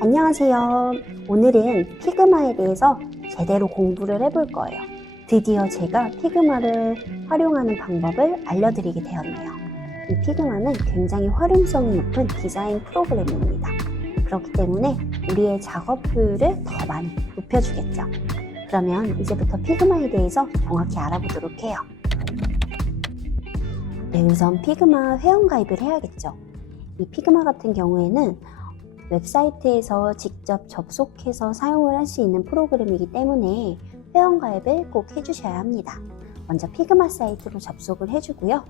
안녕하세요. 오늘은 피그마에 대해서 제대로 공부를 해볼 거예요. 드디어 제가 피그마를 활용하는 방법을 알려드리게 되었네요. 이 피그마는 굉장히 활용성이 높은 디자인 프로그램입니다. 그렇기 때문에 우리의 작업 효율을 더 많이 높여주겠죠. 그러면 이제부터 피그마에 대해서 정확히 알아보도록 해요. 네, 우선 피그마 회원가입을 해야겠죠. 이 피그마 같은 경우에는 웹사이트에서 직접 접속해서 사용을 할 수 있는 프로그램이기 때문에 회원가입을 꼭 해주셔야 합니다. 먼저 피그마 사이트로 접속을 해주고요.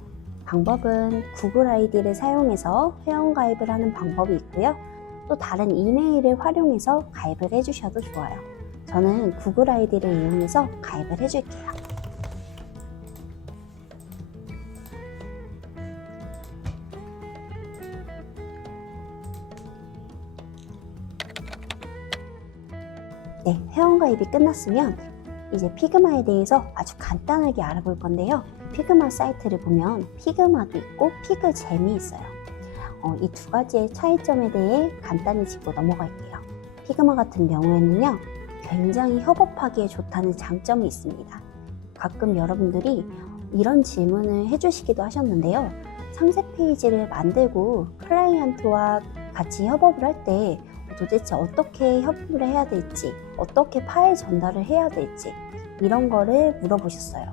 방법은 구글 아이디를 사용해서 회원가입을 하는 방법이 있고요. 또 다른 이메일을 활용해서 가입을 해주셔도 좋아요. 저는 구글 아이디를 이용해서 가입을 해줄게요. 네, 회원가입이 끝났으면 이제 피그마에 대해서 아주 간단하게 알아볼 건데요. 피그마 사이트를 보면 피그마도 있고 피그잼이 있어요. 이 두 가지의 차이점에 대해 간단히 짚고 넘어갈게요. 피그마 같은 경우에는요, 굉장히 협업하기에 좋다는 장점이 있습니다. 가끔 여러분들이 이런 질문을 해주시기도 하셨는데요. 상세 페이지를 만들고 클라이언트와 같이 협업을 할 때 도대체 어떻게 협업을 해야 될지, 어떻게 파일 전달을 해야 될지 이런 거를 물어보셨어요.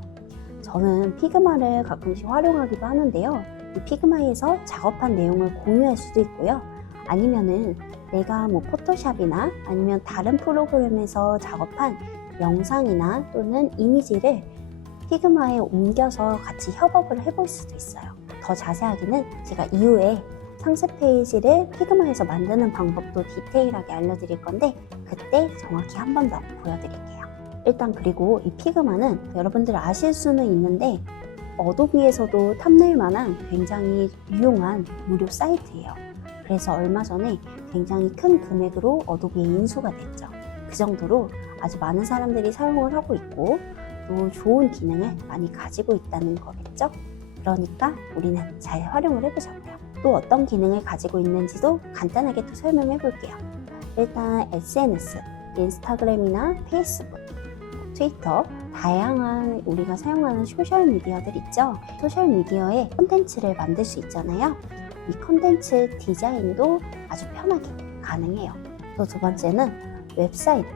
저는 피그마를 가끔씩 활용하기도 하는데요. 이 피그마에서 작업한 내용을 공유할 수도 있고요. 아니면은 내가 포토샵이나 아니면 다른 프로그램에서 작업한 영상이나 또는 이미지를 피그마에 옮겨서 같이 협업을 해볼 수도 있어요. 더 자세하게는 제가 이후에 상세 페이지를 피그마에서 만드는 방법도 디테일하게 알려드릴 건데 그때 정확히 한 번 더 보여드릴게요. 일단 그리고 이 피그마는 여러분들 아실 수는 있는데 어도비에서도 탐낼 만한 굉장히 유용한 무료 사이트예요. 그래서 얼마 전에 굉장히 큰 금액으로 어도비에 인수가 됐죠. 그 정도로 아주 많은 사람들이 사용을 하고 있고 또 좋은 기능을 많이 가지고 있다는 거겠죠. 그러니까 우리는 잘 활용을 해보자고요. 또 어떤 기능을 가지고 있는지도 간단하게 또 설명해 볼게요. 일단 SNS, 인스타그램이나 페이스북, 트위터, 다양한 우리가 사용하는 소셜미디어들 있죠. 소셜미디어에 콘텐츠를 만들 수 있잖아요. 이 콘텐츠 디자인도 아주 편하게 가능해요. 또 두 번째는 웹사이트,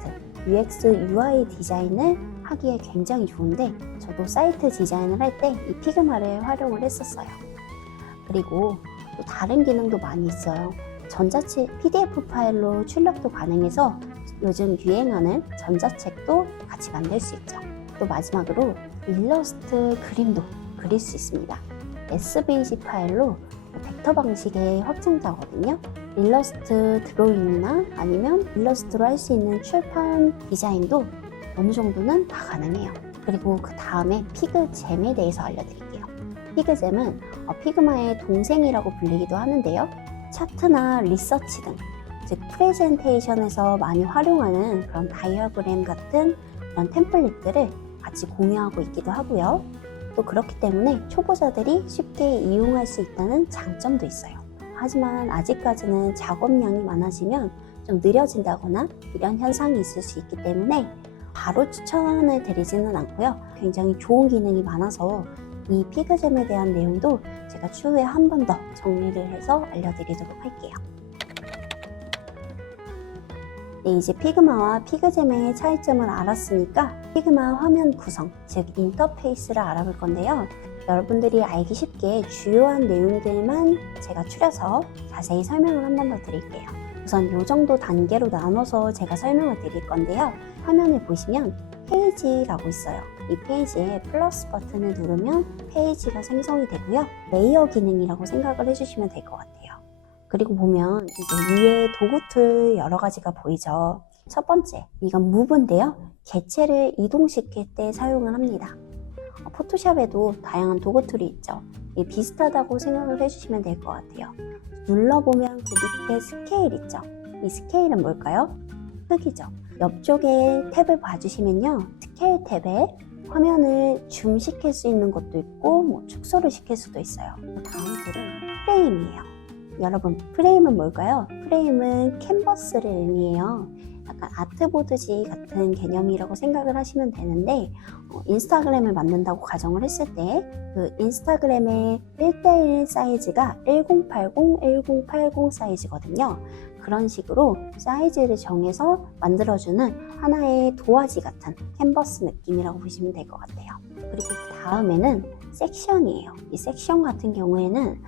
UX, UI 디자인을 하기에 굉장히 좋은데 저도 사이트 디자인을 할 때 이 피그마를 활용을 했었어요. 그리고 또 다른 기능도 많이 있어요. 전자책 PDF 파일로 출력도 가능해서 요즘 유행하는 전자책도 같이 만들 수 있죠. 또 마지막으로 일러스트 그림도 그릴 수 있습니다. SVG 파일로 벡터 방식의 확장자거든요. 일러스트 드로잉이나 아니면 일러스트로 할 수 있는 출판 디자인도 어느 정도는 다 가능해요. 그리고 그 다음에 피그잼에 대해서 알려드릴게요. 피그잼은 피그마의 동생이라고 불리기도 하는데요. 차트나 리서치 등, 즉 프레젠테이션에서 많이 활용하는 그런 다이어그램 같은 그런 템플릿들을 같이 공유하고 있기도 하고요. 또 그렇기 때문에 초보자들이 쉽게 이용할 수 있다는 장점도 있어요. 하지만 아직까지는 작업량이 많아지면 좀 느려진다거나 이런 현상이 있을 수 있기 때문에 바로 추천을 드리지는 않고요. 굉장히 좋은 기능이 많아서 이 피그잼에 대한 내용도 제가 추후에 한 번 더 정리를 해서 알려드리도록 할게요. 네, 이제 피그마와 피그잼의 차이점을 알았으니까 피그마 화면 구성, 즉 인터페이스를 알아볼 건데요. 여러분들이 알기 쉽게 주요한 내용들만 제가 추려서 자세히 설명을 한 번 더 드릴게요. 우선 이 정도 단계로 나눠서 제가 설명을 드릴 건데요. 화면을 보시면 페이지라고 있어요. 이 페이지에 플러스 버튼을 누르면 페이지가 생성이 되고요. 레이어 기능이라고 생각을 해주시면 될 것 같아요. 그리고 보면 이제 위에 도구 툴 여러 가지가 보이죠. 첫 번째, 이건 무브인데요. 개체를 이동시킬 때 사용을 합니다. 포토샵에도 다양한 도구 툴이 있죠. 비슷하다고 생각을 해주시면 될 것 같아요. 눌러보면 그 밑에 스케일 있죠. 이 스케일은 뭘까요? 크기죠. 옆쪽에 탭을 봐주시면요. 스케일 탭에 화면을 줌시킬 수 있는 것도 있고 축소를 시킬 수도 있어요. 다음 툴은 프레임이에요. 여러분, 프레임은 뭘까요? 프레임은 캔버스를 의미해요. 약간 아트보드지 같은 개념이라고 생각을 하시면 되는데, 인스타그램을 만든다고 가정을 했을 때 그 인스타그램의 1:1 사이즈가 1080, 1080 사이즈거든요. 그런 식으로 사이즈를 정해서 만들어주는 하나의 도화지 같은 캔버스 느낌이라고 보시면 될 것 같아요. 그리고 그 다음에는 섹션이에요. 이 섹션 같은 경우에는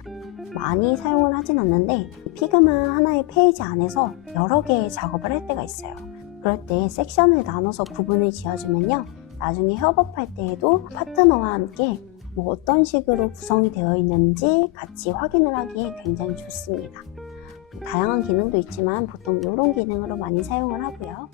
많이 사용을 하진 않는데 피그마 하나의 페이지 안에서 여러 개의 작업을 할 때가 있어요. 그럴 때 섹션을 나눠서 구분을 지어주면요, 나중에 협업할 때에도 파트너와 함께 어떤 식으로 구성이 되어 있는지 같이 확인을 하기에 굉장히 좋습니다. 다양한 기능도 있지만 보통 이런 기능으로 많이 사용을 하고요.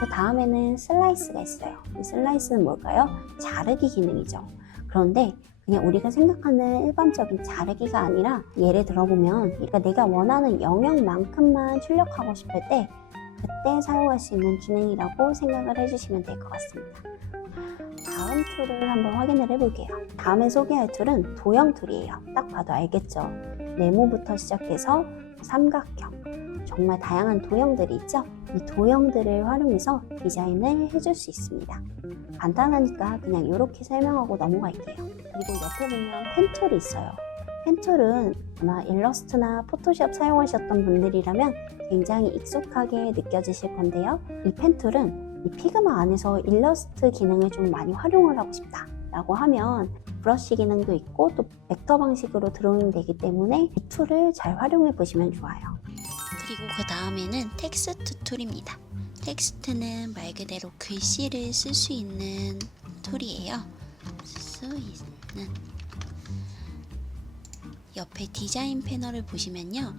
그 다음에는 슬라이스가 있어요. 이 슬라이스는 뭘까요? 자르기 기능이죠. 그런데 그냥 우리가 생각하는 일반적인 자르기가 아니라, 예를 들어보면 내가 원하는 영역만큼만 출력하고 싶을 때 그때 사용할 수 있는 기능이라고 생각을 해주시면 될 것 같습니다. 다음 툴을 한번 확인을 해볼게요. 다음에 소개할 툴은 도형 툴이에요. 딱 봐도 알겠죠? 네모부터 시작해서 삼각형, 정말 다양한 도형들이 있죠? 이 도형들을 활용해서 디자인을 해줄 수 있습니다. 간단하니까 그냥 이렇게 설명하고 넘어갈게요. 그리고 옆에 보면 펜 툴이 있어요. 펜 툴은 아마 일러스트나 포토샵 사용하셨던 분들이라면 굉장히 익숙하게 느껴지실 건데요. 이 펜 툴은 이 피그마 안에서 일러스트 기능을 좀 많이 활용을 하고 싶다 라고 하면 브러쉬 기능도 있고 또 벡터 방식으로 드로잉 되기 때문에 이 툴을 잘 활용해 보시면 좋아요. 그리고 그 다음에는 텍스트 툴입니다. 텍스트는 말 그대로 글씨를 쓸 수 있는 툴이에요. 쓸 수 있는, 옆에 디자인 패널을 보시면요,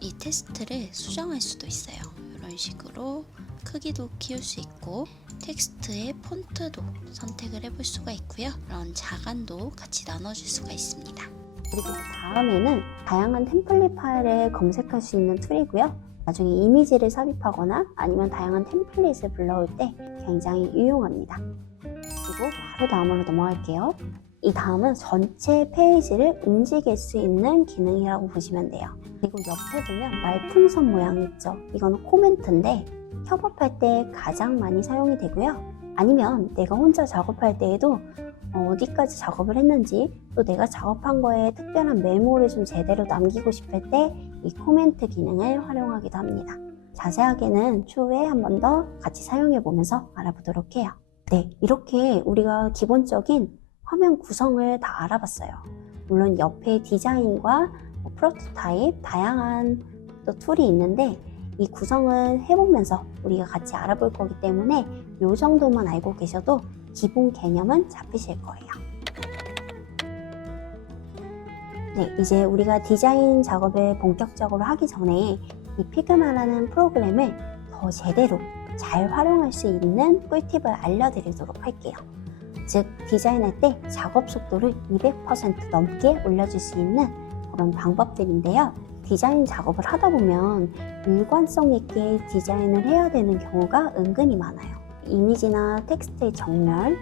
이 텍스트를 수정할 수도 있어요. 이런 식으로 크기도 키울 수 있고 텍스트의 폰트도 선택을 해볼 수가 있고요. 이런 자간도 같이 나눠줄 수가 있습니다. 그리고 다음에는 다양한 템플릿 파일을 검색할 수 있는 툴이고요. 나중에 이미지를 삽입하거나 아니면 다양한 템플릿을 불러올 때 굉장히 유용합니다. 그리고 바로 다음으로 넘어갈게요. 이 다음은 전체 페이지를 움직일 수 있는 기능이라고 보시면 돼요. 그리고 옆에 보면 말풍선 모양이 있죠. 이거는 코멘트인데 협업할 때 가장 많이 사용이 되고요. 아니면 내가 혼자 작업할 때에도 어디까지 작업을 했는지, 또 내가 작업한 거에 특별한 메모를 좀 제대로 남기고 싶을 때 이 코멘트 기능을 활용하기도 합니다. 자세하게는 추후에 한 번 더 같이 사용해 보면서 알아보도록 해요. 네, 이렇게 우리가 기본적인 화면 구성을 다 알아봤어요. 물론 옆에 디자인과 프로토타입, 다양한 또 툴이 있는데 이 구성을 해보면서 우리가 같이 알아볼 거기 때문에 이 정도만 알고 계셔도 기본 개념은 잡히실 거예요. 네, 이제 우리가 디자인 작업을 본격적으로 하기 전에 이 피그마라는 프로그램을 더 제대로 잘 활용할 수 있는 꿀팁을 알려드리도록 할게요. 즉, 디자인할 때 작업 속도를 200% 넘게 올려줄 수 있는 그런 방법들인데요. 디자인 작업을 하다 보면 일관성 있게 디자인을 해야 되는 경우가 은근히 많아요. 이미지나 텍스트의 정렬,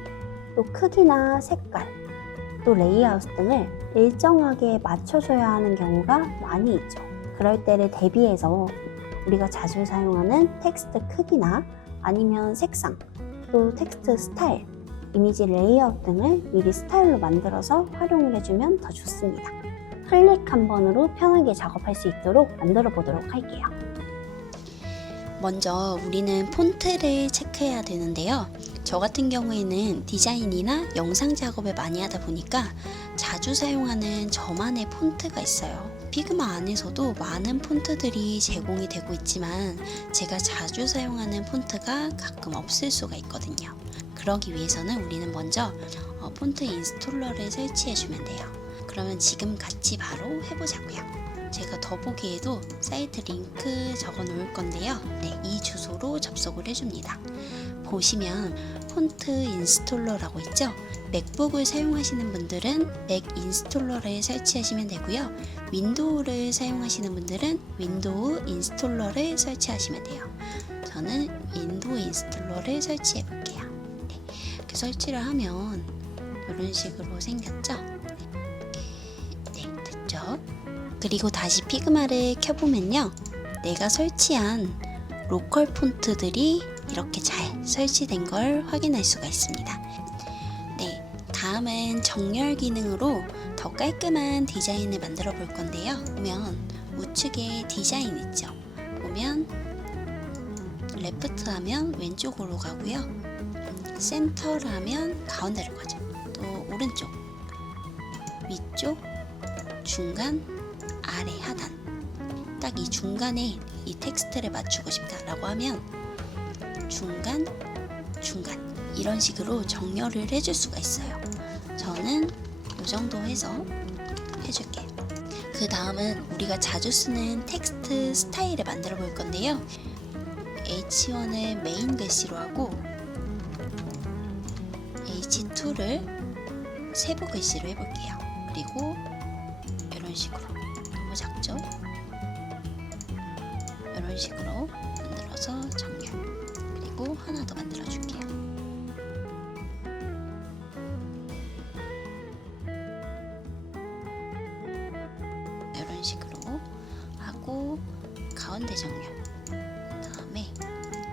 또 크기나 색깔, 또 레이아웃 등을 일정하게 맞춰줘야 하는 경우가 많이 있죠. 그럴 때를 대비해서 우리가 자주 사용하는 텍스트 크기나 아니면 색상, 또 텍스트 스타일, 이미지 레이아웃 등을 미리 스타일로 만들어서 활용을 해주면 더 좋습니다. 클릭 한 번으로 편하게 작업할 수 있도록 만들어 보도록 할게요. 먼저 우리는 폰트를 체크해야 되는데요. 저 같은 경우에는 디자인이나 영상 작업을 많이 하다 보니까 자주 사용하는 저만의 폰트가 있어요. 피그마 안에서도 많은 폰트들이 제공이 되고 있지만 제가 자주 사용하는 폰트가 가끔 없을 수가 있거든요. 그러기 위해서는 우리는 먼저 폰트 인스톨러를 설치해 주면 돼요. 그러면 지금 같이 바로 해보자고요. 제가 더보기에도 사이트 링크 적어 놓을 건데요. 네, 이 주소로 접속을 해줍니다. 보시면 폰트 인스톨러라고 있죠? 맥북을 사용하시는 분들은 맥 인스톨러를 설치하시면 되고요. 윈도우를 사용하시는 분들은 윈도우 인스톨러를 설치하시면 돼요. 저는 윈도우 인스톨러를 설치해 볼게요. 네, 이렇게 설치를 하면 이런 식으로 생겼죠? 네, 됐죠? 그리고 다시 피그마를 켜보면요, 내가 설치한 로컬 폰트들이 이렇게 잘 설치된 걸 확인할 수가 있습니다. 네, 다음은 정렬 기능으로 더 깔끔한 디자인을 만들어 볼 건데요. 보면 우측에 디자인 있죠. 보면 레프트 하면 왼쪽으로 가고요, 센터를 하면 가운데로 가죠. 또 오른쪽, 위쪽, 중간, 아래 하단. 딱 이 중간에 이 텍스트를 맞추고 싶다라고 하면 중간, 중간 이런 식으로 정렬을 해줄 수가 있어요. 저는 이 정도 해서 해줄게요. 그 다음은 우리가 자주 쓰는 텍스트 스타일을 만들어 볼 건데요. H1을 메인 글씨로 하고 H2를 세부 글씨로 해볼게요. 그리고 이런 식으로, 너무 작죠? 이런 식으로 만들어서 정렬. 그리고 하나 더 만들어 줄게요. 이런 식으로 하고 가운데 정렬. 다음에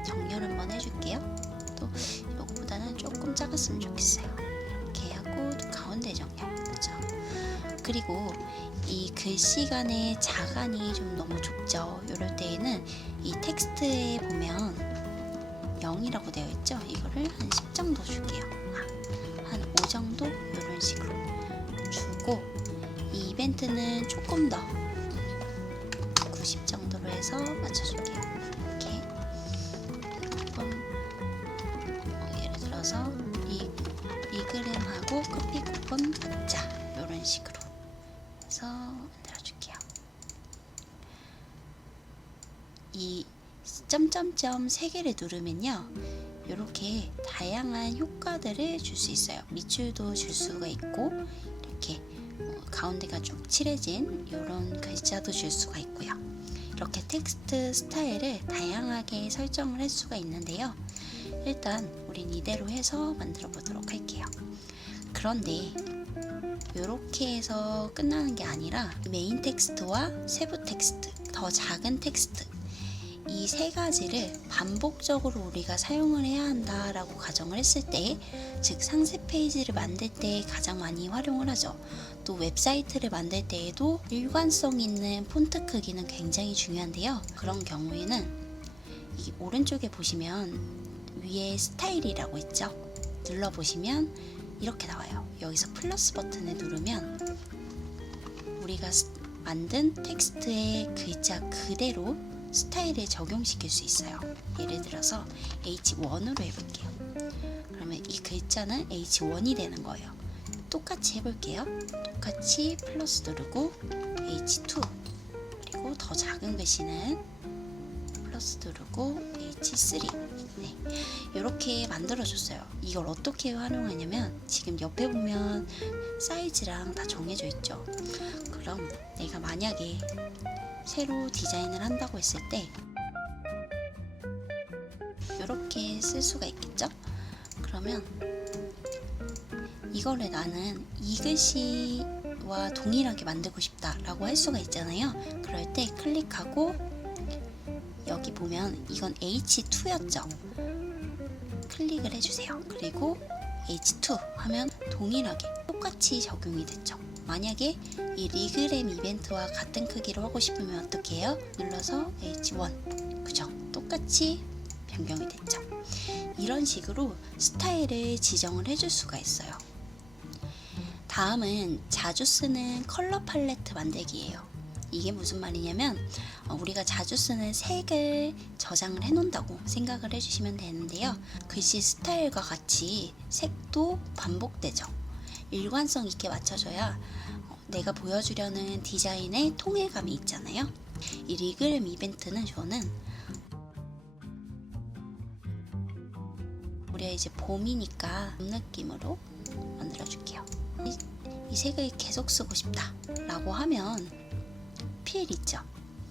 정렬 한번 해줄게요. 또 이거보다는 조금 작았으면 좋겠어요. 이렇게 하고 또 가운데 정렬. 그렇죠? 그리고 이 글씨 간의 자간이 좀 너무 좁죠. 이럴 때에는 이 텍스트에 보면 0이라고 되어 있죠. 이거를 한 10 정도 줄게요. 한 5 정도 이런 식으로 주고, 이 이벤트는 조금 더 90 정도로 해서 맞춰줄게요. 이렇게 조금 예를 들어서 리그램하고 커피 쿠폰 받자 이런 식으로 해서 만들어줄게요. 이 점점점 3개를 누르면요, 이렇게 다양한 효과들을 줄 수 있어요. 밑줄도 줄 수가 있고, 이렇게 가운데가 쭉 칠해진 이런 글자도 줄 수가 있고요. 이렇게 텍스트 스타일을 다양하게 설정을 할 수가 있는데요. 일단 우린 이대로 해서 만들어 보도록 할게요. 그런데 이렇게 해서 끝나는 게 아니라 메인 텍스트와 세부 텍스트, 더 작은 텍스트, 이 세 가지를 반복적으로 우리가 사용을 해야 한다라고 가정을 했을 때, 즉 상세 페이지를 만들 때 가장 많이 활용을 하죠. 또 웹사이트를 만들 때에도 일관성 있는 폰트 크기는 굉장히 중요한데요. 그런 경우에는 이 오른쪽에 보시면 위에 스타일이라고 있죠. 눌러보시면 이렇게 나와요. 여기서 플러스 버튼을 누르면 우리가 만든 텍스트의 글자 그대로 스타일에 적용시킬 수 있어요. 예를 들어서 H1으로 해볼게요. 그러면 이 글자는 H1이 되는 거예요. 똑같이 해볼게요. 똑같이 플러스 누르고 H2, 그리고 더 작은 글씨는 플러스 누르고 H3. 네, 이렇게 만들어줬어요. 이걸 어떻게 활용하냐면, 지금 옆에 보면 사이즈랑 다 정해져 있죠. 그럼 내가 만약에 새로 디자인을 한다고 했을 때 이렇게 쓸 수가 있겠죠? 그러면 이거를 나는 이 글씨와 동일하게 만들고 싶다라고 할 수가 있잖아요. 그럴 때 클릭하고 여기 보면 이건 H2였죠? 클릭을 해주세요. 그리고 H2 하면 동일하게 똑같이 적용이 됐죠. 만약에 이 리그램 이벤트와 같은 크기로 하고 싶으면 어떻게 해요? 눌러서 H1, 그죠? 똑같이 변경이 됐죠. 이런 식으로 스타일을 지정을 해줄 수가 있어요. 다음은 자주 쓰는 컬러 팔레트 만들기예요. 이게 무슨 말이냐면, 우리가 자주 쓰는 색을 저장을 해놓는다고 생각을 해주시면 되는데요. 글씨 스타일과 같이 색도 반복되죠. 일관성 있게 맞춰줘야 내가 보여주려는 디자인의 통일감이 있잖아요. 이 리그램 이벤트는 저는 우리가 이제 봄이니까 봄 느낌으로 만들어줄게요. 이 색을 계속 쓰고 싶다 라고 하면 필 있죠?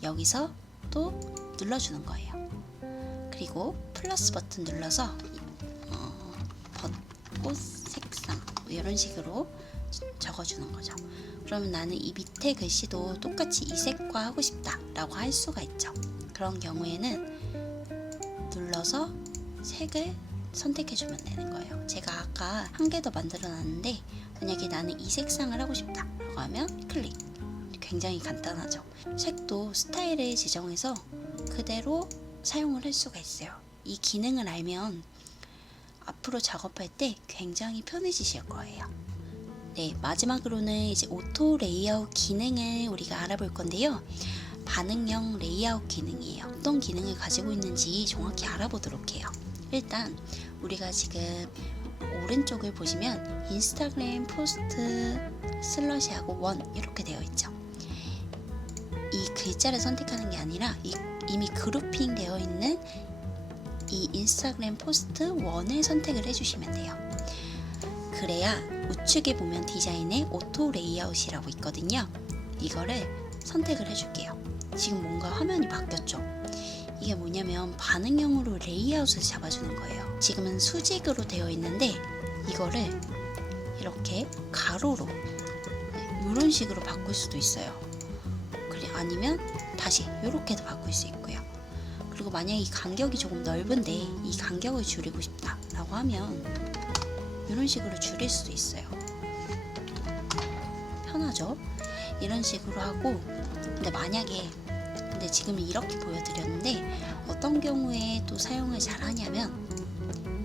여기서 또 눌러주는 거예요. 그리고 플러스 버튼 눌러서 벚꽃 색상 이런 식으로 적어주는 거죠. 그러면 나는 이 밑에 글씨도 똑같이 이 색과 하고 싶다 라고 할 수가 있죠. 그런 경우에는 눌러서 색을 선택해주면 되는 거예요. 제가 아까 한 개 더 만들어 놨는데 만약에 나는 이 색상을 하고 싶다 라고 하면 클릭. 굉장히 간단하죠. 색도 스타일을 지정해서 그대로 사용을 할 수가 있어요. 이 기능을 알면 앞으로 작업할 때 굉장히 편해지실 거예요. 네, 마지막으로는 이제 오토 레이아웃 기능을 우리가 알아볼 건데요. 반응형 레이아웃 기능이에요. 어떤 기능을 가지고 있는지 정확히 알아보도록 해요. 일단 우리가 지금 오른쪽을 보시면 인스타그램 포스트 슬러시하고 원 이렇게 되어 있죠. 이 글자를 선택하는 게 아니라 이미 그룹핑 되어 있는 이 인스타그램 포스트 원을 선택을 해주시면 돼요. 그래야 우측에 보면 디자인에 오토 레이아웃이라고 있거든요. 이거를 선택을 해줄게요. 지금 뭔가 화면이 바뀌었죠? 이게 뭐냐면 반응형으로 레이아웃을 잡아주는 거예요. 지금은 수직으로 되어 있는데 이거를 이렇게 가로로 이런 식으로 바꿀 수도 있어요. 아니면 다시 이렇게도 바꿀 수 있고요. 그리고 만약에 이 간격이 조금 넓은데 이 간격을 줄이고 싶다 라고 하면 이런 식으로 줄일 수도 있어요. 편하죠? 이런 식으로 하고 근데 지금 이렇게 보여드렸는데 어떤 경우에 또 사용을 잘 하냐면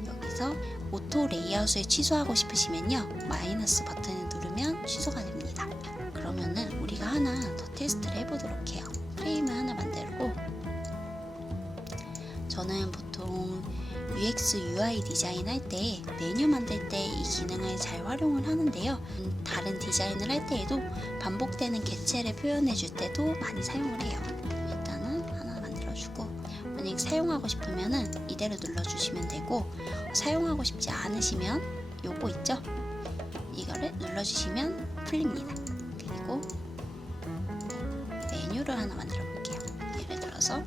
여기서 오토 레이아웃을 취소하고 싶으시면요 마이너스 버튼을 누르면 취소가 됩니다. 그러면은 우리가 하나 더 테스트를 해보도록 해요. 프레임을 하나 만들고 저는 보통 UX, UI 디자인 할 때 메뉴 만들 때 이 기능을 잘 활용을 하는데요. 다른 디자인을 할 때에도 반복되는 객체를 표현해 줄 때도 많이 사용을 해요. 일단은 하나 만들어주고 만약 사용하고 싶으면은 이대로 눌러주시면 되고 사용하고 싶지 않으시면 요거 있죠? 이거를 눌러주시면 풀립니다. 그리고 메뉴를 하나 만들어 볼게요. 예를 들어서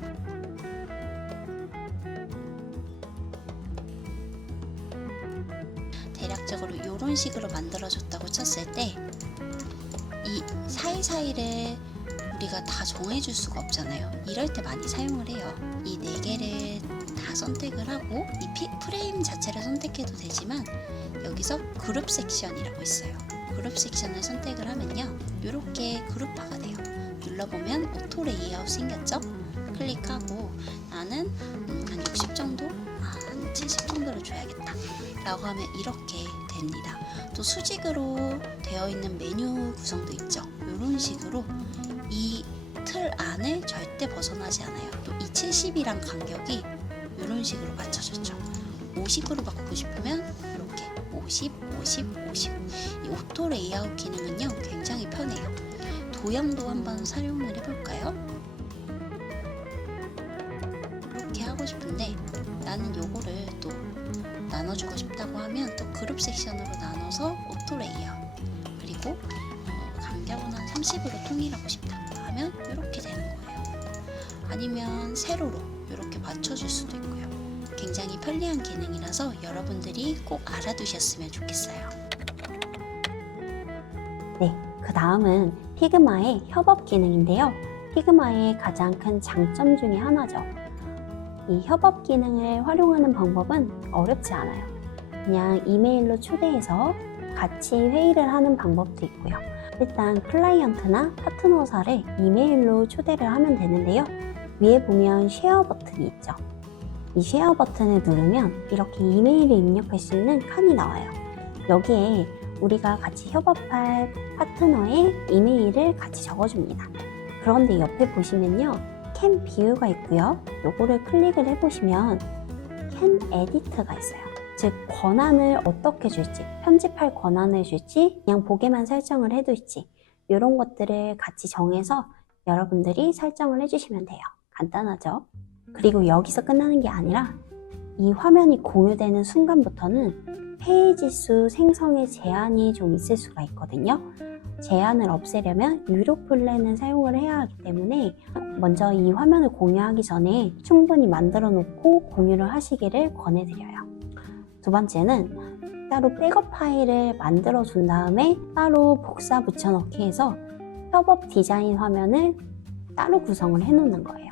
대략적으로 이런 식으로 만들어줬다고 쳤을 때 이 사이사이를 우리가 다 정해줄 수가 없잖아요. 이럴 때 많이 사용을 해요. 이 4개를 다 선택을 하고 이 프레임 자체를 선택해도 되지만 여기서 그룹 섹션이라고 있어요. 그룹 сек션을 선택을 하면요 이렇게 그룹화가 돼요. 눌러보면 오토 레이아웃 생겼죠? 클릭하고 나는 한 60 정도? 한 70 정도로 줘야겠다 라고 하면 이렇게 됩니다. 또 수직으로 되어 있는 메뉴 구성도 있죠. 이런 식으로 이 틀 안에 절대 벗어나지 않아요. 또 이 70이란 간격이 이런 식으로 맞춰졌죠. 50으로 바꾸고 싶으면 이렇게 50, 50, 50. 이 오토 레이아웃 기능은요 굉장히 편해요. 도형도 한번 사용을 해볼까요? 이렇게 하고 싶은데 나는 요거를 또 나눠주고 싶다고 하면 또 그룹 섹션으로 나눠서 오토 레이아웃 그리고 간격은 한 30으로 통일하고 싶다 하면 이렇게 되는 거예요. 아니면 세로로 이렇게 맞춰줄 수도 있고요. 굉장히 편리한 기능이라서 여러분들이 꼭 알아두셨으면 좋겠어요. 네, 그 다음은 피그마의 협업 기능인데요. 피그마의 가장 큰 장점 중에 하나죠. 이 협업 기능을 활용하는 방법은 어렵지 않아요. 그냥 이메일로 초대해서 같이 회의를 하는 방법도 있고요. 일단 클라이언트나 파트너사를 이메일로 초대를 하면 되는데요. 위에 보면 쉐어 버튼이 있죠. 이 쉐어 버튼을 누르면 이렇게 이메일을 입력할 수 있는 칸이 나와요. 여기에 우리가 같이 협업할 파트너의 이메일을 같이 적어줍니다. 그런데 옆에 보시면요. 캔 뷰가 있고요. 요거를 클릭을 해보시면 캔 에디트가 있어요. 즉 권한을 어떻게 줄지, 편집할 권한을 줄지, 그냥 보게만 설정을 해둘지 이런 것들을 같이 정해서 여러분들이 설정을 해주시면 돼요. 간단하죠? 그리고 여기서 끝나는 게 아니라 이 화면이 공유되는 순간부터는 페이지 수 생성에 제한이 좀 있을 수가 있거든요. 제한을 없애려면 유료 플랜을 사용을 해야 하기 때문에 먼저 이 화면을 공유하기 전에 충분히 만들어 놓고 공유를 하시기를 권해드려요. 두 번째는 따로 백업 파일을 만들어 준 다음에 따로 복사 붙여넣기 해서 협업 디자인 화면을 따로 구성을 해 놓는 거예요.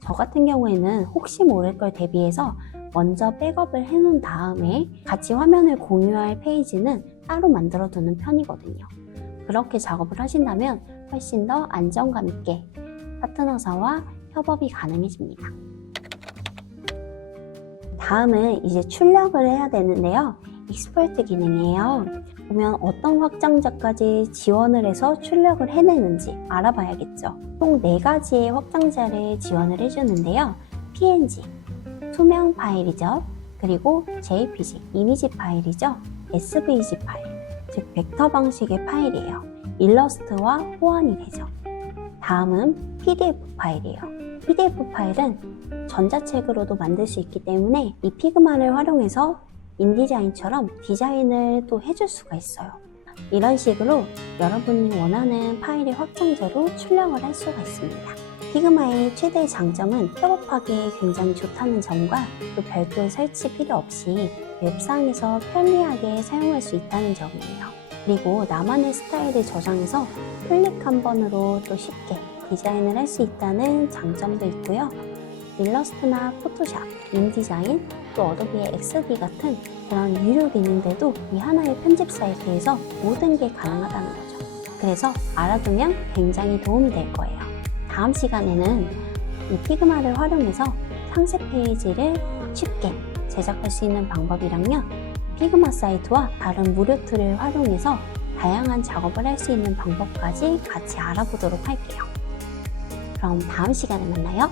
저 같은 경우에는 혹시 모를 걸 대비해서 먼저 백업을 해 놓은 다음에 같이 화면을 공유할 페이지는 따로 만들어 두는 편이거든요. 그렇게 작업을 하신다면 훨씬 더 안정감 있게 파트너사와 협업이 가능해집니다. 다음은 이제 출력을 해야 되는데요. 익스퍼트 기능이에요. 보면 어떤 확장자까지 지원을 해서 출력을 해내는지 알아봐야겠죠. 총 4가지의 확장자를 지원을 해주는데요. PNG, 투명 파일이죠. 그리고 JPG, 이미지 파일이죠. SVG 파일, 즉 벡터 방식의 파일이에요. 일러스트와 호환이 되죠. 다음은 PDF 파일이에요. PDF 파일은 전자책으로도 만들 수 있기 때문에 이 피그마를 활용해서 인디자인처럼 디자인을 또 해줄 수가 있어요. 이런 식으로 여러분이 원하는 파일의 확장자로 출력을 할 수가 있습니다. 피그마의 최대 장점은 협업하기에 굉장히 좋다는 점과 또 별도의 설치 필요 없이 웹상에서 편리하게 사용할 수 있다는 점이에요. 그리고 나만의 스타일을 저장해서 클릭 한 번으로 또 쉽게 디자인을 할 수 있다는 장점도 있고요. 일러스트나 포토샵, 인디자인, 또 어도비의 XD 같은 그런 유료 기능들도 이 하나의 편집 사이트에서 모든 게 가능하다는 거죠. 그래서 알아두면 굉장히 도움이 될 거예요. 다음 시간에는 이 피그마를 활용해서 상세 페이지를 쉽게 제작할 수 있는 방법이랑요. 피그마 사이트와 다른 무료 툴을 활용해서 다양한 작업을 할 수 있는 방법까지 같이 알아보도록 할게요. 그럼 다음 시간에 만나요.